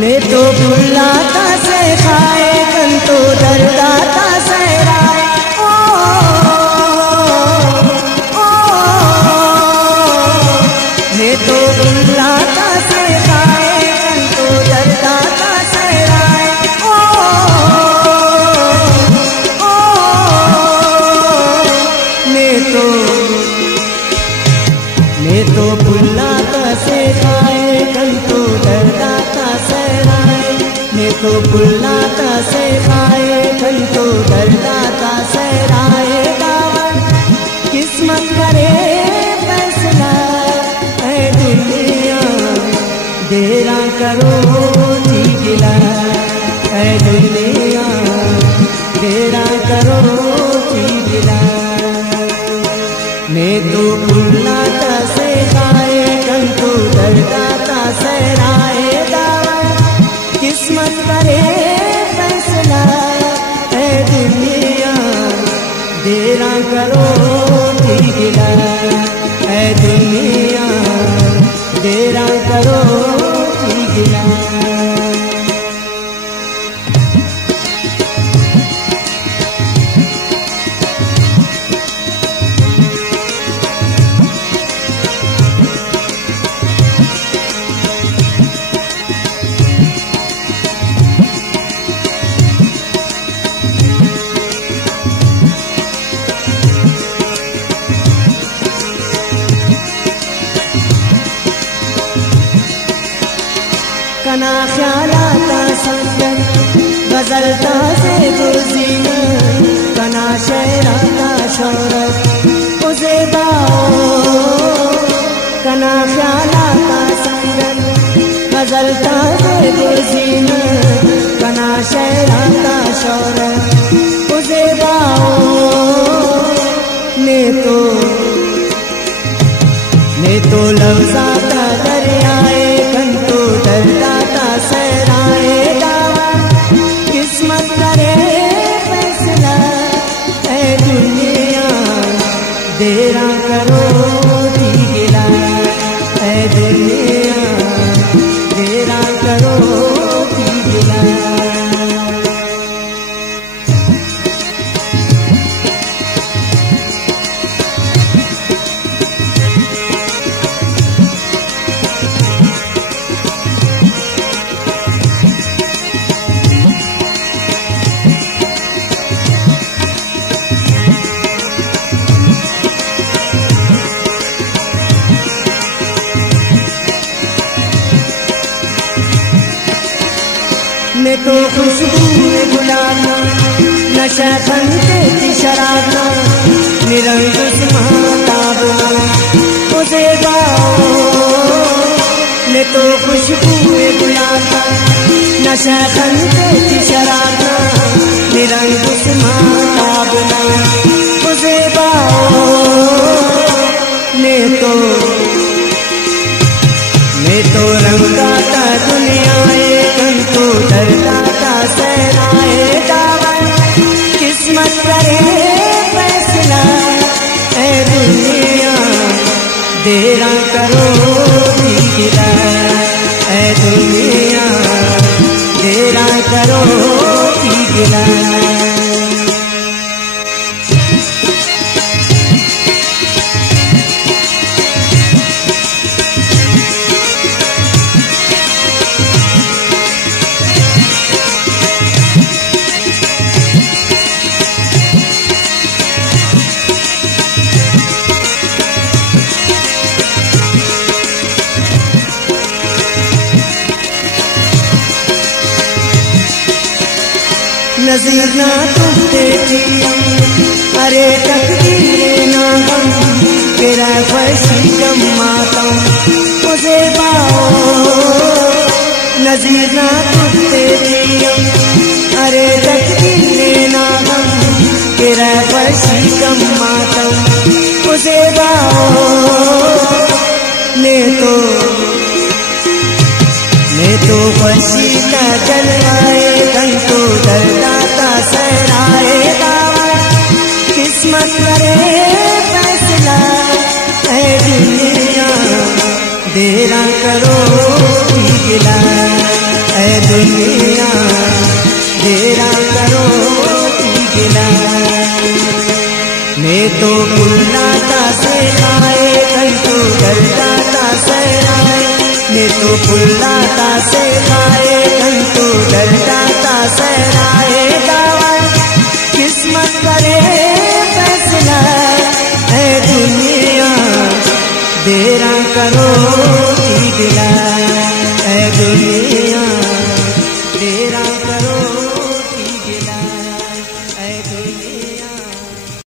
ने तो बुलाता से खाए कन तो दरदाता सहराए ने तो बुलाता से खाए कन तो दरदाता सहराए ने तो बुलाता से खाए कन तो दरदाता सहराए ने तो बुलाता से खाए कन तो दरदाता सहराए दावन किस्मत करे फैसला है दुनिया देरा करो जी गिला है दुनिया देरा करो जी गिला ने तो बुलाता से खाए कन तो दरदाता सहराए दावन किस्मत करे फैसला है दुनिया देरा करो जी गिला है दुनिया देरा करो जी गिला। कना ख्यालाता संगन गजलता से गुज़ीना कना शेराता शौरत उज़ेबाओ कना ख्यालाता संगन गजलता से गुज़ीना कना शेराता शौरत उज़ेबाओ ने तो लफ्ज़ाता दरियाए कन तो दरदाता सहराए दावन किस्मत करे फैसला है दुनिया देरा करो जी गिला है दुनिया देरा करो जी गिला। ने तो खुशबू गुलाबना नशा खनते थी शराबना निरंग सुमाताबना उज़ेबाओ ने तो खुशबू गुलाबना नशा खनते थी शराबना निरंग सुमाताबना उज़ेबाओ ने तो रंगाता दुनियाए कन तो दरदाता सहराए दावन किस्मत करे फैसला है दुनिया देरा करो जी गिला है दुनिया देरा करो जी गिला। नज़ीर ना तुझे जियम अरे तकदीर ना गम तेरा फर्शी गम मातम उज़ेबाओ नज़ीर ना तुझे जियम अरे तकदीर ना गम तेरा फर्शी गम मातम उज़ेबाओ ने तो फर्शी का जलवाए कन तो दरदाता सहराए दावन किस्मत करे फैसला है दुनिया देरा करो गिला है दुनिया तेरा करो गिला। मैं तो फुल्लाता से खाए कल तो डरता सहराए। मैं तो फुल्लाता से खाए कल तो डरता सहराए। दावा किस्मत करे फैसला है दुनिया तेरा करो गिला। है दुनिया